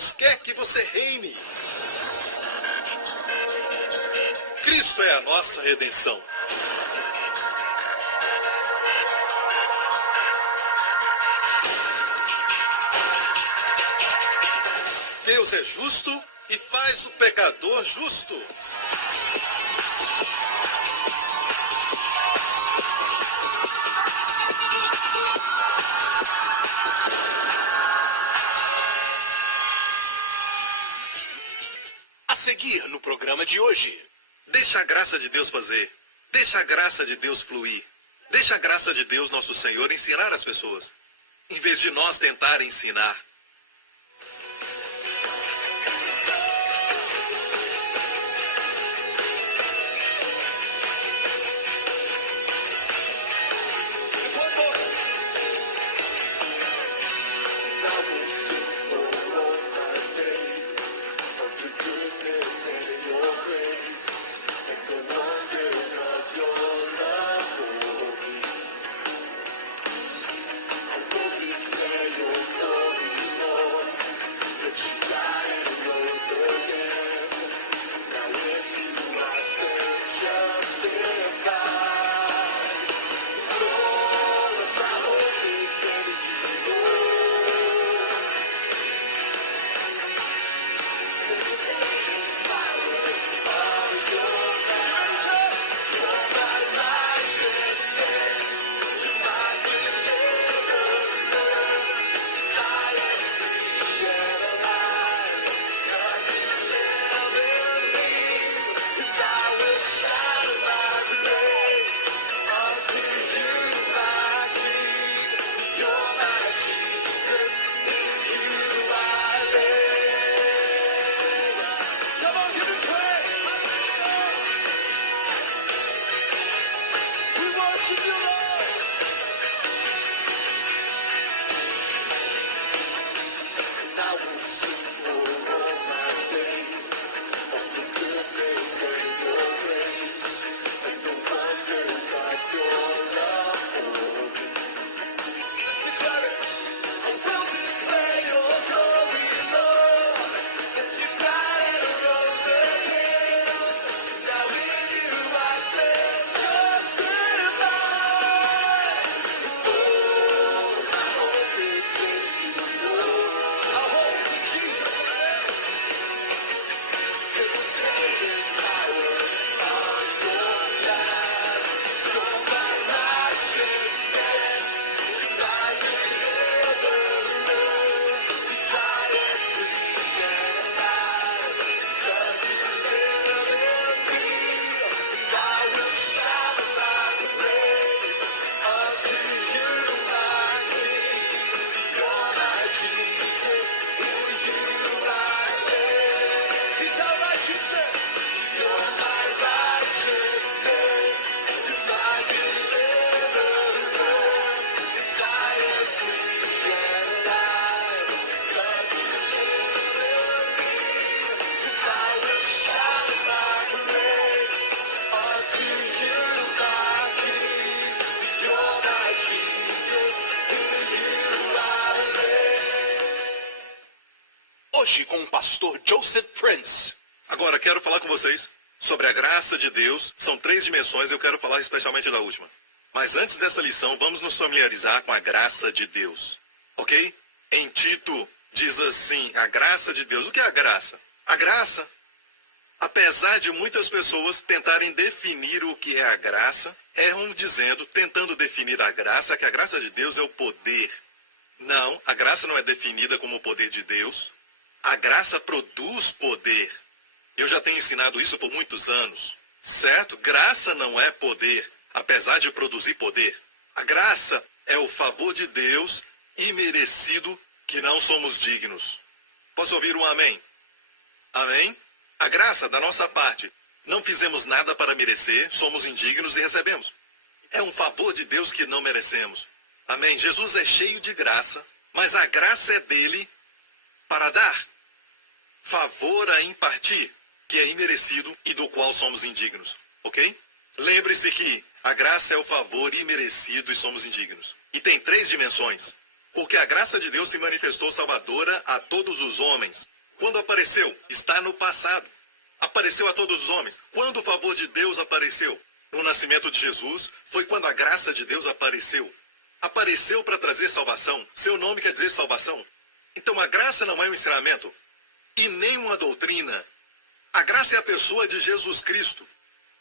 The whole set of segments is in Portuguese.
Deus quer que você reine. Cristo é a nossa redenção. Deus é justo e faz o pecador justo. A seguir no programa de hoje. Deixa a graça de Deus fazer. Deixa a graça de Deus fluir. Deixa a graça de Deus, nosso Senhor, ensinar as pessoas, em vez de nós tentar ensinar. Hoje com o pastor Joseph Prince. Agora quero falar com vocês sobre a graça de Deus. São 3 dimensões, eu quero falar especialmente da última. Mas antes dessa lição, vamos nos familiarizar com a graça de Deus. Ok? Em Tito diz assim, a graça de Deus. O que é a graça? A graça, apesar de muitas pessoas tentarem definir o que é a graça, erram dizendo, tentando definir a graça, que a graça de Deus é o poder. Não, a graça não é definida como o poder de Deus. A graça produz poder. Eu já tenho ensinado isso por muitos anos. Certo? Graça não é poder, apesar de produzir poder. A graça é o favor de Deus imerecido que não somos dignos. Posso ouvir um amém? Amém? A graça da nossa parte. Não fizemos nada para merecer, somos indignos e recebemos. É um favor de Deus que não merecemos. Amém? Jesus é cheio de graça, mas a graça é dele para dar. Favor a impartir, que é imerecido e do qual somos indignos. Ok? Lembre-se que a graça é o favor imerecido e somos indignos. E tem 3 dimensões. Porque a graça de Deus se manifestou salvadora a todos os homens. Quando apareceu? Está no passado. Apareceu a todos os homens. Quando o favor de Deus apareceu? No nascimento de Jesus, foi quando a graça de Deus apareceu. Apareceu para trazer salvação. Seu nome quer dizer salvação. Então a graça não é um ensinamento e nem uma doutrina. A graça é a pessoa de Jesus Cristo.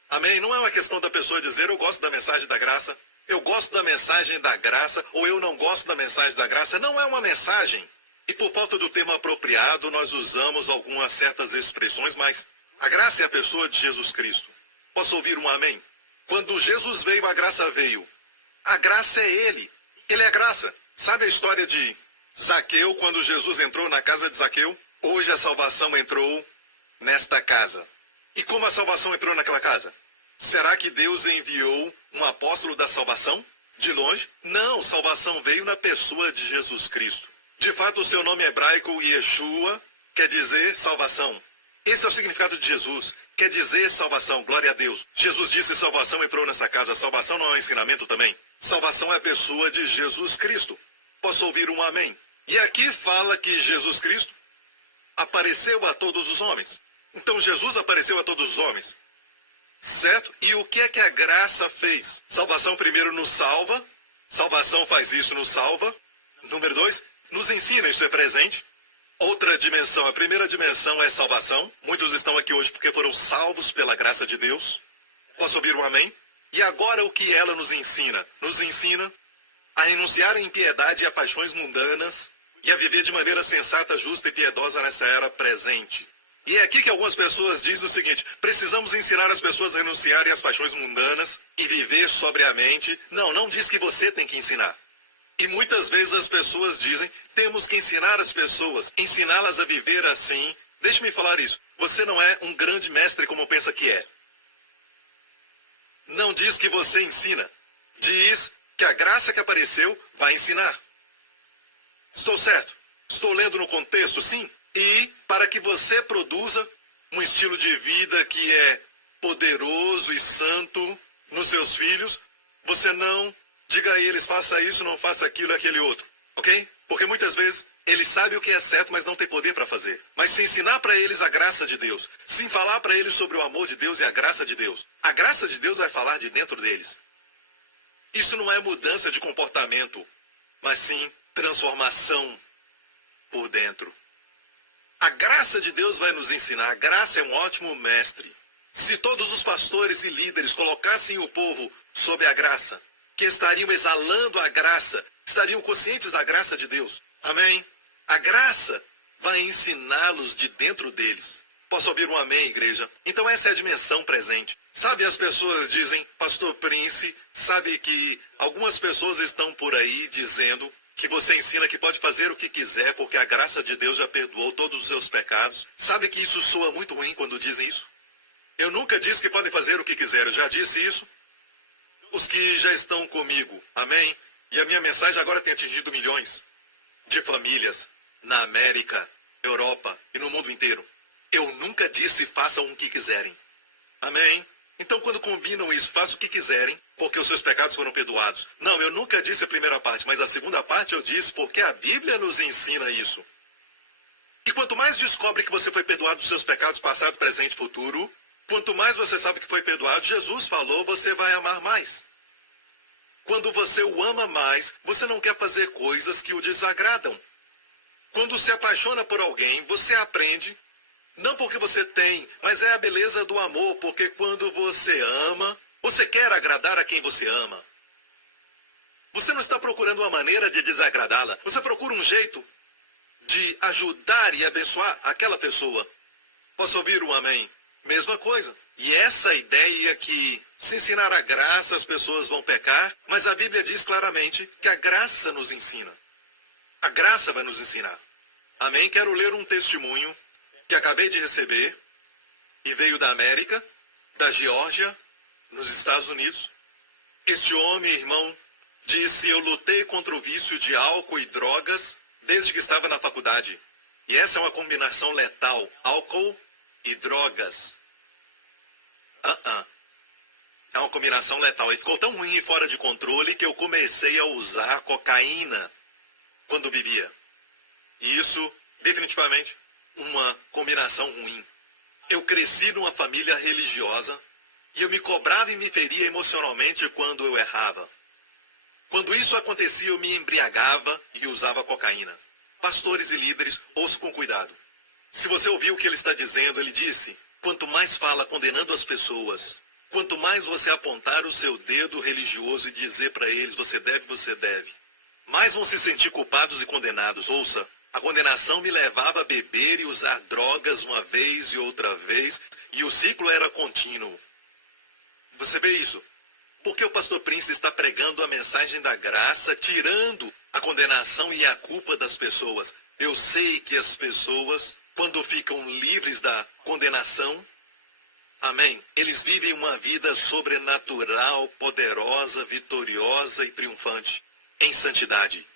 Amém? Não é uma questão da pessoa dizer eu gosto da mensagem da graça, eu gosto da mensagem da graça ou eu não gosto da mensagem da graça. Não é uma mensagem. E por falta do termo apropriado, nós usamos algumas certas expressões, mas a graça é a pessoa de Jesus Cristo. Posso ouvir um amém? Quando Jesus veio, a graça veio. A graça é Ele. Ele é a graça. Sabe a história de Zaqueu, quando Jesus entrou na casa de Zaqueu? Hoje a salvação entrou nesta casa. E como a salvação entrou naquela casa? Será que Deus enviou um apóstolo da salvação? De longe? Não, salvação veio na pessoa de Jesus Cristo. De fato, o seu nome hebraico, Yeshua, quer dizer salvação. Esse é o significado de Jesus. Quer dizer salvação, glória a Deus. Jesus disse salvação entrou nessa casa. Salvação não é um ensinamento também. Salvação é a pessoa de Jesus Cristo. Posso ouvir um amém? E aqui fala que Jesus Cristo apareceu a todos os homens. Então Jesus apareceu a todos os homens. Certo? E o que é que a graça fez? Salvação primeiro nos salva. Salvação faz isso, nos salva. Número 2, nos ensina, isso é presente. Outra dimensão, a primeira dimensão é salvação. Muitos estão aqui hoje porque foram salvos pela graça de Deus. Posso ouvir um amém? E agora o que ela nos ensina? Nos ensina a renunciar à impiedade e a paixões mundanas e a viver de maneira sensata, justa e piedosa nessa era presente. E é aqui que algumas pessoas dizem o seguinte: precisamos ensinar as pessoas a renunciarem às paixões mundanas e viver sobriamente. Não, não diz que você tem que ensinar. E muitas vezes as pessoas dizem, temos que ensinar as pessoas, ensiná-las a viver assim. Deixe-me falar isso. Você não é um grande mestre como pensa que é. Não diz que você ensina. Diz que a graça que apareceu vai ensinar. Estou certo? Estou lendo no contexto, sim? E para que você produza um estilo de vida que é poderoso e santo nos seus filhos, você não diga a eles, faça isso, não faça aquilo e aquele outro. Ok? Porque muitas vezes eles sabem o que é certo, mas não têm poder para fazer. Mas se ensinar para eles a graça de Deus, se falar para eles sobre o amor de Deus e a graça de Deus, a graça de Deus vai falar de dentro deles. Isso não é mudança de comportamento, mas sim transformação por dentro. A graça de Deus vai nos ensinar. A graça é um ótimo mestre. Se todos os pastores e líderes colocassem o povo sob a graça, que estariam exalando a graça, estariam conscientes da graça de Deus. Amém? A graça vai ensiná-los de dentro deles. Posso ouvir um amém, igreja? Então essa é a dimensão presente. Sabe, as pessoas dizem, Pastor Prince, sabe que algumas pessoas estão por aí dizendo que você ensina que pode fazer o que quiser porque a graça de Deus já perdoou todos os seus pecados. Sabe que isso soa muito ruim quando dizem isso? Eu nunca disse que podem fazer o que quiser, eu já disse isso. Os que já estão comigo, amém? E a minha mensagem agora tem atingido milhões de famílias na América, Europa e no mundo inteiro. Eu nunca disse façam o que quiserem. Amém? Então quando combinam isso, façam o que quiserem, porque os seus pecados foram perdoados. Não, eu nunca disse a primeira parte, mas a segunda parte eu disse porque a Bíblia nos ensina isso. E quanto mais descobre que você foi perdoado dos seus pecados passado, presente e futuro, quanto mais você sabe que foi perdoado, Jesus falou, você vai amar mais. Quando você o ama mais, você não quer fazer coisas que o desagradam. Quando se apaixona por alguém, você aprende, não porque você tem, mas é a beleza do amor, porque quando você ama, você quer agradar a quem você ama. Você não está procurando uma maneira de desagradá-la, você procura um jeito de ajudar e abençoar aquela pessoa. Posso ouvir um amém? Mesma coisa. E essa ideia que se ensinar a graça as pessoas vão pecar, mas a Bíblia diz claramente que a graça nos ensina. A graça vai nos ensinar. Amém? Quero ler um testemunho que acabei de receber e veio da América, da Geórgia, nos Estados Unidos. Este homem, irmão, disse, eu lutei contra o vício de álcool e drogas desde que estava na faculdade. E essa é uma combinação letal, álcool e drogas. É uma combinação letal. E ficou tão ruim e fora de controle que eu comecei a usar cocaína. quando bebia. E isso, definitivamente, uma combinação ruim. Eu cresci numa família religiosa e eu me cobrava e me feria emocionalmente quando eu errava. Quando isso acontecia, eu me embriagava e usava cocaína. Pastores e líderes, ouçam com cuidado. Se você ouviu o que ele está dizendo, ele disse: quanto mais fala condenando as pessoas, quanto mais você apontar o seu dedo religioso e dizer para eles, você deve, mais vão se sentir culpados e condenados. Ouça, a condenação me levava a beber e usar drogas uma vez e outra vez, e o ciclo era contínuo. Você vê isso? Porque o pastor Prince está pregando a mensagem da graça, tirando a condenação e a culpa das pessoas. Eu sei que as pessoas, quando ficam livres da condenação, amém, eles vivem uma vida sobrenatural, poderosa, vitoriosa e triunfante, em santidade.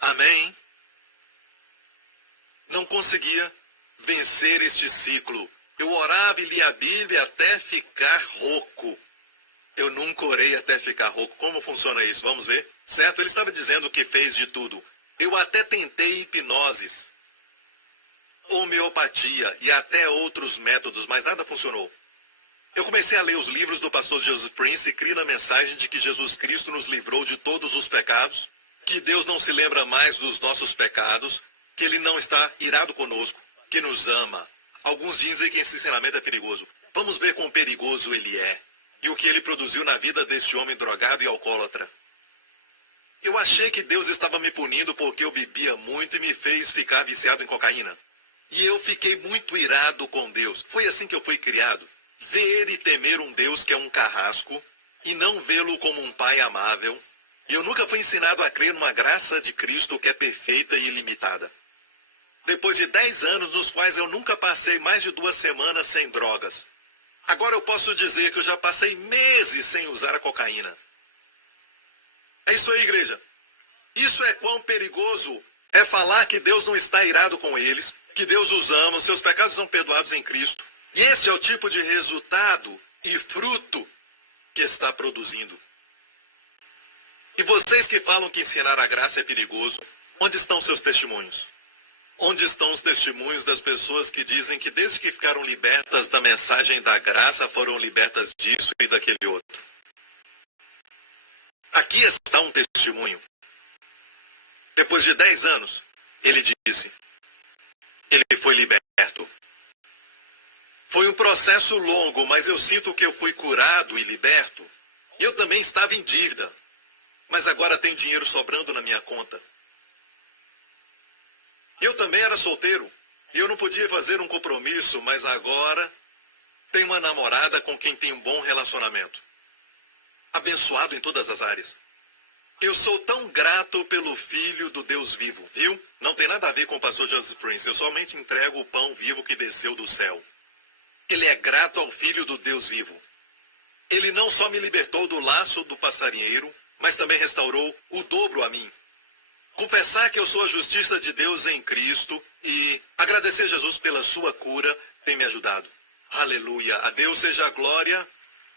Amém? Não conseguia vencer este ciclo. Eu orava e lia a Bíblia até ficar rouco. Eu nunca orei até ficar rouco. Como funciona isso? Vamos ver? Certo? Ele estava dizendo que fez de tudo. Eu até tentei hipnoses, homeopatia e até outros métodos, mas nada funcionou. Eu comecei a ler os livros do pastor Joseph Prince e criei na mensagem de que Jesus Cristo nos livrou de todos os pecados, que Deus não se lembra mais dos nossos pecados, que Ele não está irado conosco, que nos ama. Alguns dizem que esse ensinamento é perigoso. Vamos ver quão perigoso ele é e o que ele produziu na vida deste homem drogado e alcoólatra. Eu achei que Deus estava me punindo porque eu bebia muito e me fez ficar viciado em cocaína. E eu fiquei muito irado com Deus. Foi assim que eu fui criado. Ver e temer um Deus que é um carrasco e não vê-lo como um pai amável. E eu nunca fui ensinado a crer numa graça de Cristo que é perfeita e ilimitada. Depois de 10 anos nos quais eu nunca passei mais de 2 semanas sem drogas. Agora eu posso dizer que eu já passei meses sem usar a cocaína. É isso aí, igreja. Isso é quão perigoso é falar que Deus não está irado com eles, que Deus os ama, seus pecados são perdoados em Cristo. E esse é o tipo de resultado e fruto que está produzindo. E vocês que falam que ensinar a graça é perigoso, onde estão seus testemunhos? Onde estão os testemunhos das pessoas que dizem que desde que ficaram libertas da mensagem da graça, foram libertas disso e daquele outro? Aqui está um testemunho. Depois de 10 anos, ele disse, ele foi liberto. Foi um processo longo, mas eu sinto que eu fui curado e liberto. Eu também estava em dívida, mas agora tenho dinheiro sobrando na minha conta. Eu também era solteiro e eu não podia fazer um compromisso, mas agora tenho uma namorada com quem tenho um bom relacionamento. Abençoado em todas as áreas. Eu sou tão grato pelo Filho do Deus vivo, viu? Não tem nada a ver com o pastor Joseph Prince, eu somente entrego o pão vivo que desceu do céu. Ele é grato ao Filho do Deus vivo. Ele não só me libertou do laço do passarinheiro, mas também restaurou o dobro a mim. Confessar que eu sou a justiça de Deus em Cristo e agradecer a Jesus pela sua cura tem me ajudado. Aleluia. A Deus seja a glória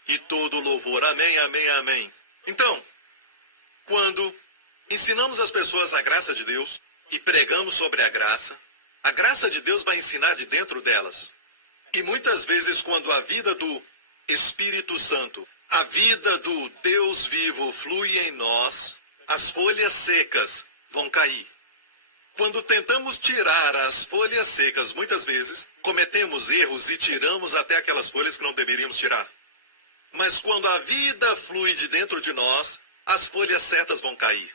e todo o louvor. Amém, amém, amém. Então, quando ensinamos as pessoas a graça de Deus e pregamos sobre a graça de Deus vai ensinar de dentro delas. E muitas vezes quando a vida do Espírito Santo, a vida do Deus vivo flui em nós, as folhas secas vão cair. Quando tentamos tirar as folhas secas, muitas vezes, cometemos erros e tiramos até aquelas folhas que não deveríamos tirar. Mas quando a vida flui de dentro de nós, as folhas certas vão cair.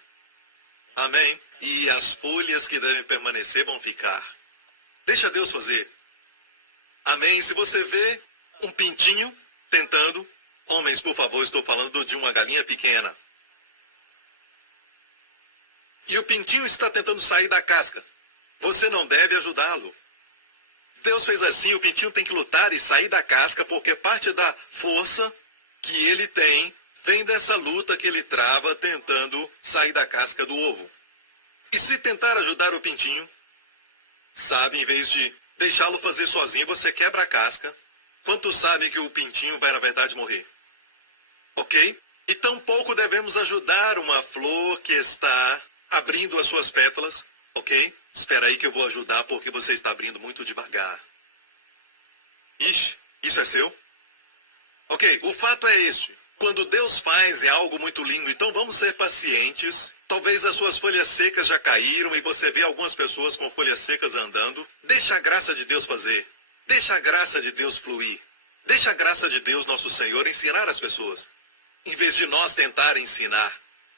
Amém? E as folhas que devem permanecer vão ficar. Deixa Deus fazer. Amém? Se você vê um pintinho tentando, homens, por favor, estou falando de uma galinha pequena. E o pintinho está tentando sair da casca. Você não deve ajudá-lo. Deus fez assim, o pintinho tem que lutar e sair da casca, porque parte da força que ele tem vem dessa luta que ele trava tentando sair da casca do ovo. E se tentar ajudar o pintinho, sabe, em vez de deixá-lo fazer sozinho, você quebra a casca. Quantos sabem que o pintinho vai, na verdade, morrer? Ok? E tampouco devemos ajudar uma flor que está abrindo as suas pétalas, ok? Espera aí que eu vou ajudar porque você está abrindo muito devagar. Ixi, isso é seu? Ok, o fato é este. Quando Deus faz é algo muito lindo, então vamos ser pacientes. Talvez as suas folhas secas já caíram e você vê algumas pessoas com folhas secas andando. Deixa a graça de Deus fazer. Deixa a graça de Deus fluir. Deixa a graça de Deus, nosso Senhor, ensinar as pessoas. Em vez de nós tentar ensinar.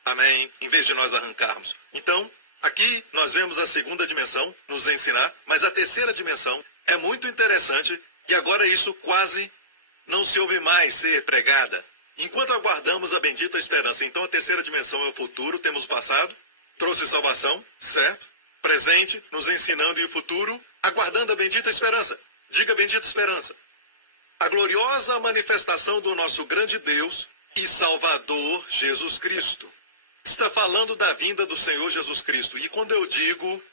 Amém? Em vez de nós arrancarmos. Então, aqui nós vemos a segunda dimensão, nos ensinar. Mas a terceira dimensão é muito interessante e agora isso quase não se ouve mais ser pregada. Enquanto aguardamos a bendita esperança. Então a terceira dimensão é o futuro, temos o passado, trouxe salvação, certo? Presente, nos ensinando e o futuro, aguardando a bendita esperança. Diga bendita esperança. A gloriosa manifestação do nosso grande Deus e Salvador Jesus Cristo. Está falando da vinda do Senhor Jesus Cristo. E quando eu digo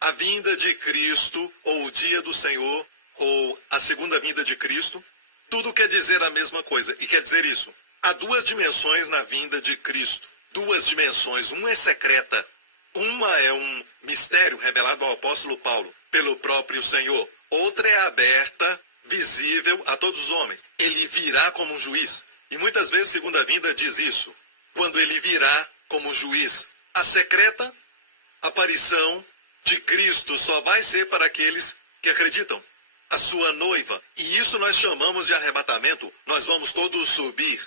a vinda de Cristo, ou o dia do Senhor, ou a segunda vinda de Cristo, tudo quer dizer a mesma coisa. E quer dizer isso. Há duas dimensões na vinda de Cristo. Duas dimensões. Uma é secreta. Uma é um mistério revelado ao apóstolo Paulo pelo próprio Senhor. Outra é aberta, visível a todos os homens. Ele virá como um juiz. E muitas vezes, segunda vinda diz isso. Quando ele virá como juiz. A secreta aparição de Cristo só vai ser para aqueles que acreditam. A sua noiva. E isso nós chamamos de arrebatamento. Nós vamos todos subir.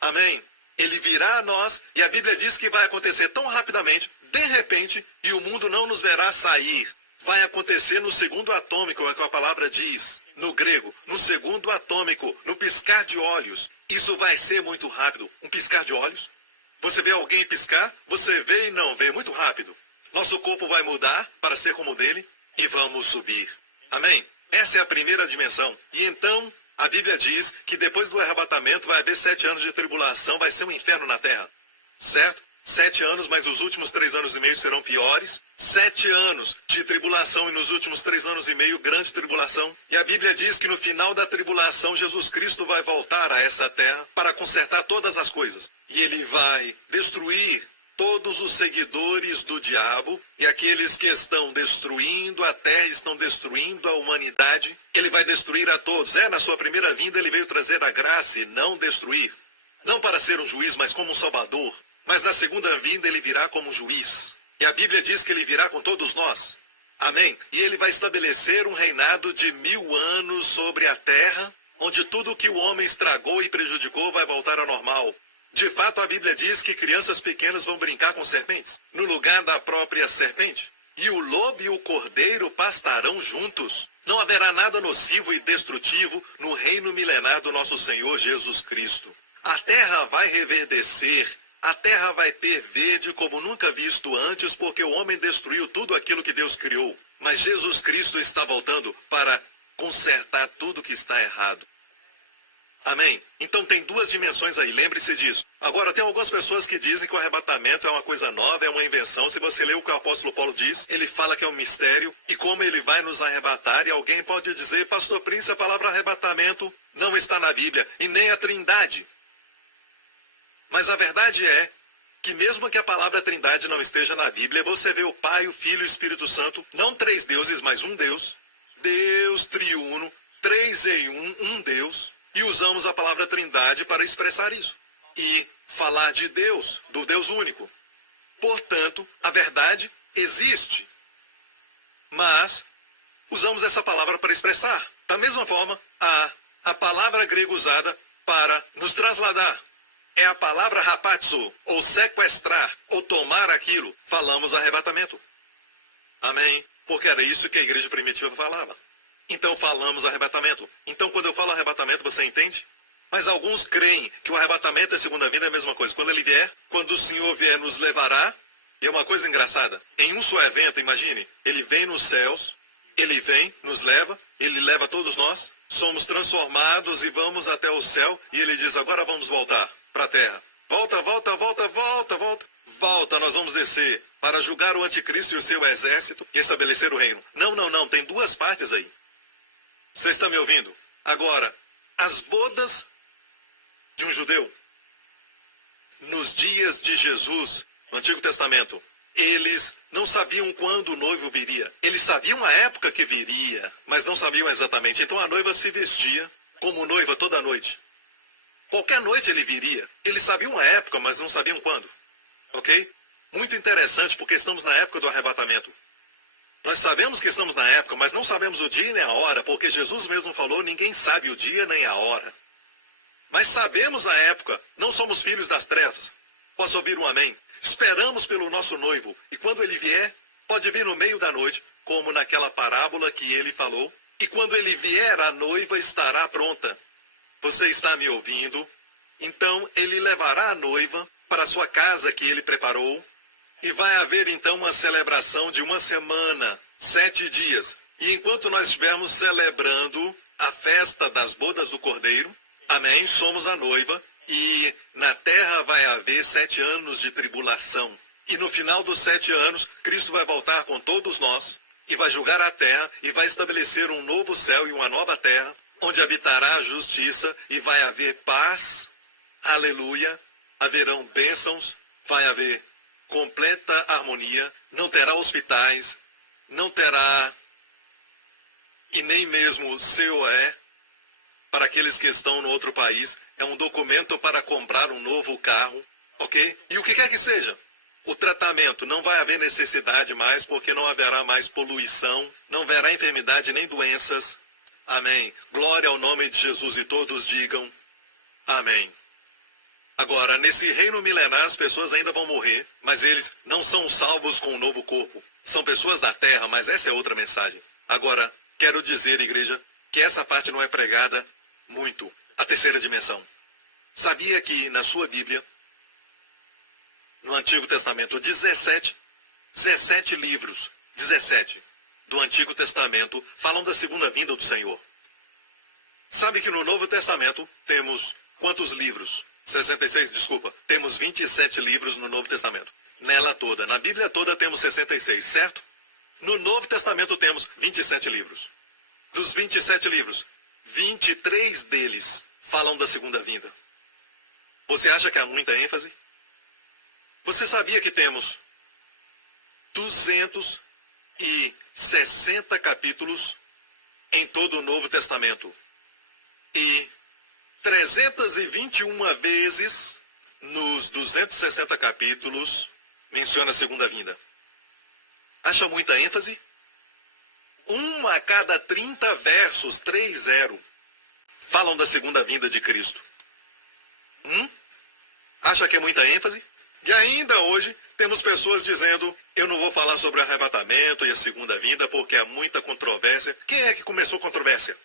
Amém? Ele virá a nós e a Bíblia diz que vai acontecer tão rapidamente, de repente, e o mundo não nos verá sair. Vai acontecer no segundo atômico, é o que a palavra diz, no grego. No segundo atômico, no piscar de olhos. Isso vai ser muito rápido. Um piscar de olhos. Você vê alguém piscar, você vê e não vê, muito rápido. Nosso corpo vai mudar para ser como o dele e vamos subir. Amém? Essa é a primeira dimensão. E então, a Bíblia diz que depois do arrebatamento vai haver 7 anos de tribulação, vai ser um inferno na terra. Certo? 7 anos, mas os últimos 3 anos e meio serão piores. 7 anos de tribulação e nos últimos 3 anos e meio, grande tribulação. E a Bíblia diz que no final da tribulação, Jesus Cristo vai voltar a essa terra para consertar todas as coisas. E ele vai destruir todos os seguidores do diabo e aqueles que estão destruindo a terra, estão destruindo a humanidade. Ele vai destruir a todos. Na sua primeira vinda ele veio trazer a graça e não destruir. Não para ser um juiz, mas como um salvador. Mas na segunda vinda ele virá como um juiz. E a Bíblia diz que ele virá com todos nós. Amém? E ele vai estabelecer um reinado de 1000 anos sobre a terra, onde tudo que o homem estragou e prejudicou vai voltar ao normal. De fato, a Bíblia diz que crianças pequenas vão brincar com serpentes, no lugar da própria serpente. E o lobo e o cordeiro pastarão juntos. Não haverá nada nocivo e destrutivo no reino milenar do nosso Senhor Jesus Cristo. A terra vai reverdecer, a terra vai ter verde como nunca visto antes, porque o homem destruiu tudo aquilo que Deus criou. Mas Jesus Cristo está voltando para consertar tudo que está errado. Amém? Então tem duas dimensões aí, lembre-se disso. Agora, tem algumas pessoas que dizem que o arrebatamento é uma coisa nova, é uma invenção. Se você ler o que o apóstolo Paulo diz, ele fala que é um mistério e como ele vai nos arrebatar. E alguém pode dizer, pastor Prince, a palavra arrebatamento não está na Bíblia e nem a Trindade. Mas a verdade é que mesmo que a palavra Trindade não esteja na Bíblia, você vê o Pai, o Filho e o Espírito Santo, não 3 deuses, mas um Deus, Deus triuno, 3 em 1, um Deus. E usamos a palavra Trindade para expressar isso. E falar de Deus, do Deus único. Portanto, a verdade existe. Mas usamos essa palavra para expressar. Da mesma forma, a palavra grega usada para nos trasladar é a palavra rapatzo, ou sequestrar, ou tomar aquilo. Falamos arrebatamento. Amém? Porque era isso que a igreja primitiva falava. Então falamos arrebatamento. Então quando eu falo arrebatamento, você entende? Mas alguns creem que o arrebatamento e a segunda vinda é a mesma coisa. Quando ele vier, quando o Senhor vier, nos levará. E é uma coisa engraçada. Em um só evento, imagine, ele vem nos céus, ele vem, nos leva, ele leva todos nós, somos transformados e vamos até o céu. E ele diz, agora vamos voltar para a terra. Volta, volta, volta, volta, volta. Volta, nós vamos descer para julgar o anticristo e o seu exército e estabelecer o reino. Não, não, não, tem duas partes aí. Você está me ouvindo? Agora, as bodas de um judeu, nos dias de Jesus, no Antigo Testamento, Eles não sabiam quando o noivo viria. Eles sabiam a época que viria, mas não sabiam exatamente. Então a noiva se vestia como noiva toda noite. Qualquer noite ele viria. Eles sabiam a época, mas não sabiam quando. Ok? Muito interessante, porque estamos na época do arrebatamento. Nós sabemos que estamos na época, mas não sabemos o dia nem a hora, porque Jesus mesmo falou, ninguém sabe o dia nem a hora. Mas sabemos a época, não somos filhos das trevas. Posso ouvir um amém? Esperamos pelo nosso noivo, e quando ele vier, pode vir no meio da noite, como naquela parábola que ele falou, e quando ele vier, a noiva estará pronta. Você está me ouvindo? Então ele levará a noiva para a sua casa que ele preparou, e vai haver então uma celebração de uma semana, 7 dias. E enquanto nós estivermos celebrando a festa das bodas do Cordeiro, amém, somos a noiva, e na terra vai haver 7 anos de tribulação. E no final dos 7 anos, Cristo vai voltar com todos nós, e vai julgar a terra, e vai estabelecer um novo céu e uma nova terra, onde habitará a justiça, e vai haver paz, aleluia, haverão bênçãos, vai haver completa harmonia, não terá hospitais, não terá, e nem mesmo COE, para aqueles que estão no outro país, é um documento para comprar um novo carro, ok? E o que quer que seja, o tratamento, não vai haver necessidade mais, porque não haverá mais poluição, não haverá enfermidade nem doenças, amém. Glória ao nome de Jesus, e todos digam, amém. Agora, nesse reino milenar, as pessoas ainda vão morrer, mas eles não são salvos com um novo corpo. São pessoas da terra, mas essa é outra mensagem. Agora, quero dizer, igreja, que essa parte não é pregada muito. A terceira dimensão. Sabia que na sua Bíblia, no Antigo Testamento, 17 livros, 17 do Antigo Testamento falam da segunda vinda do Senhor. Sabe que no Novo Testamento temos quantos livros? 66, desculpa. Temos 27 livros no Novo Testamento. Nela toda, na Bíblia toda temos 66, certo? No Novo Testamento temos 27 livros. Dos 27 livros, 23 deles falam da segunda vinda. Você acha que há muita ênfase? Você sabia que temos 260 capítulos em todo o Novo Testamento? E 321 vezes nos 260 capítulos menciona a segunda vinda. Acha muita ênfase? 1 a cada 30 versos, 3-0, falam da segunda vinda de Cristo. Acha que é muita ênfase? E ainda hoje temos pessoas dizendo, eu não vou falar sobre o arrebatamento e a segunda vinda porque há muita controvérsia. Quem é que começou a controvérsia?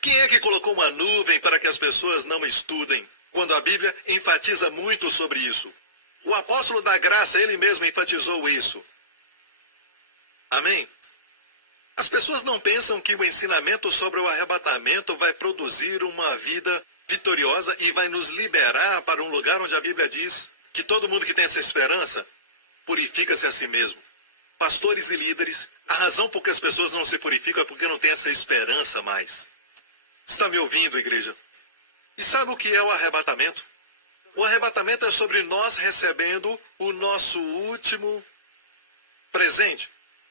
Quem é que colocou uma nuvem para que as pessoas não estudem, quando a Bíblia enfatiza muito sobre isso? O apóstolo da graça, ele mesmo enfatizou isso. Amém? As pessoas não pensam que o ensinamento sobre o arrebatamento vai produzir uma vida vitoriosa e vai nos liberar para um lugar onde a Bíblia diz que todo mundo que tem essa esperança purifica-se a si mesmo. Pastores e líderes, a razão por que as pessoas não se purificam é porque não tem essa esperança mais. Está me ouvindo, igreja? E sabe o que é o arrebatamento? O arrebatamento é sobre nós recebendo o nosso último presente,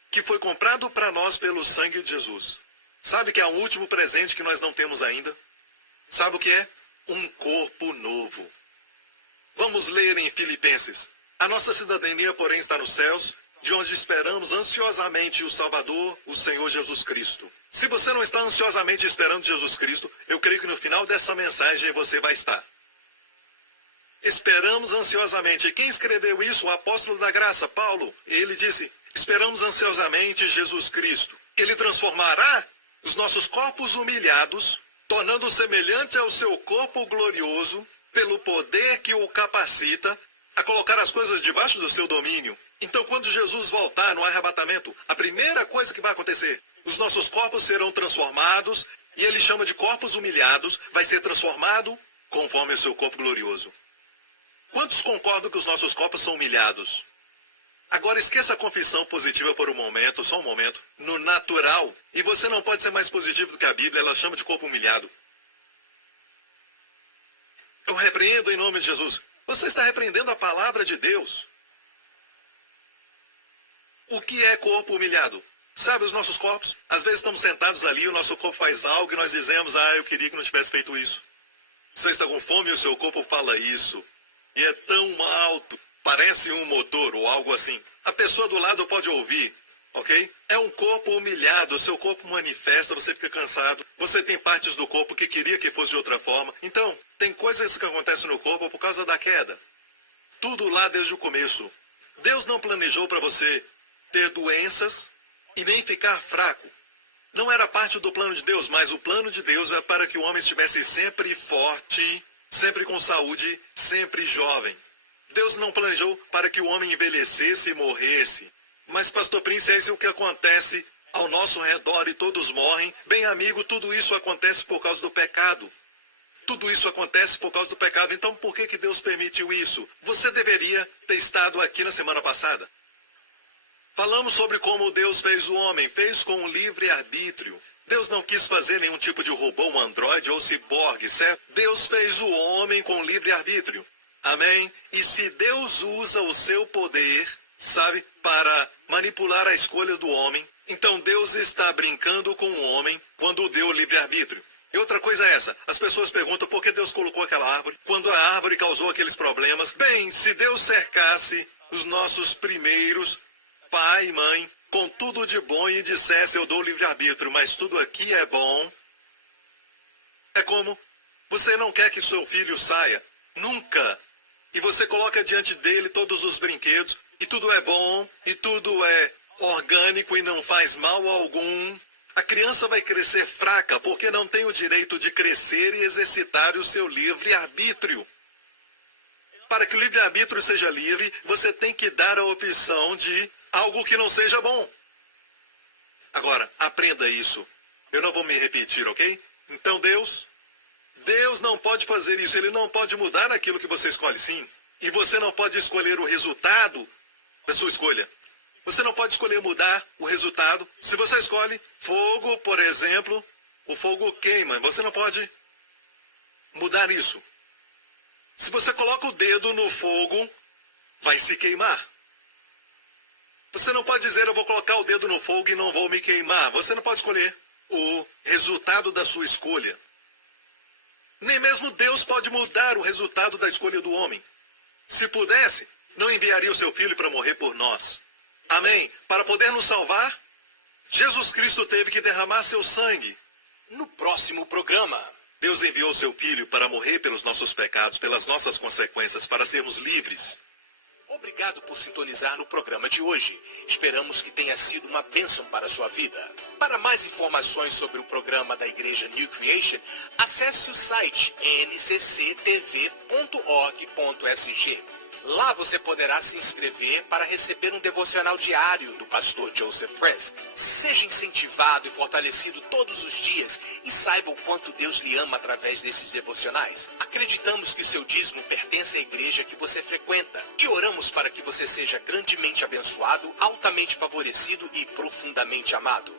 que foi comprado para nós pelo sangue de Jesus. Sabe que há um último presente que nós não temos ainda? Sabe o que é? Um corpo novo. Vamos ler em Filipenses. A nossa cidadania, porém, está nos céus, de onde esperamos ansiosamente o Salvador, o Senhor Jesus Cristo. Se você não está ansiosamente esperando Jesus Cristo, eu creio que no final dessa mensagem você vai estar. Esperamos ansiosamente. E quem escreveu isso? O apóstolo da graça, Paulo. Ele disse, esperamos ansiosamente Jesus Cristo. Ele transformará os nossos corpos humilhados, tornando semelhante ao seu corpo glorioso, pelo poder que o capacita a colocar as coisas debaixo do seu domínio. Então, quando Jesus voltar no arrebatamento, a primeira coisa que vai acontecer, os nossos corpos serão transformados, e ele chama de corpos humilhados, vai ser transformado conforme o seu corpo glorioso. Quantos concordam que os nossos corpos são humilhados? Agora esqueça a confissão positiva por um momento, só um momento. No natural, e você não pode ser mais positivo do que a Bíblia, ela chama de corpo humilhado. Eu repreendo em nome de Jesus. Você está repreendendo a palavra de Deus. O que é corpo humilhado? Sabe os nossos corpos? Às vezes estamos sentados ali, o nosso corpo faz algo e nós dizemos, eu queria que não tivesse feito isso. Você está com fome e o seu corpo fala isso. E é tão alto, parece um motor ou algo assim. A pessoa do lado pode ouvir, ok? É um corpo humilhado, o seu corpo manifesta, você fica cansado. Você tem partes do corpo que queria que fosse de outra forma. Então, tem coisas que acontecem no corpo por causa da queda. Tudo lá desde o começo. Deus não planejou para você ter doenças e nem ficar fraco. Não era parte do plano de Deus, mas o plano de Deus é para que o homem estivesse sempre forte, sempre com saúde, sempre jovem. Deus não planejou para que o homem envelhecesse e morresse. Mas, Pastor Prince, é isso que acontece ao nosso redor e todos morrem. Bem, amigo, tudo isso acontece por causa do pecado. Tudo isso acontece por causa do pecado. Então, por que Deus permitiu isso? Você deveria ter estado aqui na semana passada. Falamos sobre como Deus fez o homem, fez com livre-arbítrio. Deus não quis fazer nenhum tipo de robô, um androide ou ciborgue, certo? Deus fez o homem com livre-arbítrio. Amém? E se Deus usa o seu poder, sabe, para manipular a escolha do homem, então Deus está brincando com o homem quando deu o livre-arbítrio. E outra coisa é essa, as pessoas perguntam por que Deus colocou aquela árvore, quando a árvore causou aqueles problemas. Bem, se Deus cercasse os nossos primeiros, pai e mãe, com tudo de bom e dissesse, eu dou livre-arbítrio, mas tudo aqui é bom. É como, você não quer que seu filho saia, nunca. E você coloca diante dele todos os brinquedos, e tudo é bom, e tudo é orgânico e não faz mal algum. A criança vai crescer fraca porque não tem o direito de crescer e exercitar o seu livre-arbítrio. Para que o livre-arbítrio seja livre, você tem que dar a opção de algo que não seja bom. Agora, aprenda isso. Eu não vou me repetir, ok? Então Deus não pode fazer isso. Ele não pode mudar aquilo que você escolhe, sim. E você não pode escolher o resultado da sua escolha. Você não pode escolher mudar o resultado. Se você escolhe fogo, por exemplo, o fogo queima. Você não pode mudar isso. Se você coloca o dedo no fogo, vai se queimar. Você não pode dizer, eu vou colocar o dedo no fogo e não vou me queimar. Você não pode escolher o resultado da sua escolha. Nem mesmo Deus pode mudar o resultado da escolha do homem. Se pudesse, não enviaria o seu filho para morrer por nós. Amém? Para poder nos salvar, Jesus Cristo teve que derramar seu sangue. No próximo programa, Deus enviou seu filho para morrer pelos nossos pecados, pelas nossas consequências, para sermos livres. obrigado por sintonizar no programa de hoje. Esperamos que tenha sido uma bênção para a sua vida. Para mais informações sobre o programa da Igreja New Creation, acesse o site ncctv.org.sg. Lá você poderá se inscrever para receber um devocional diário do pastor Joseph Prince. Seja incentivado e fortalecido todos os dias e saiba o quanto Deus lhe ama através desses devocionais. Acreditamos que seu dízimo pertence à igreja que você frequenta e oramos para que você seja grandemente abençoado, altamente favorecido e profundamente amado.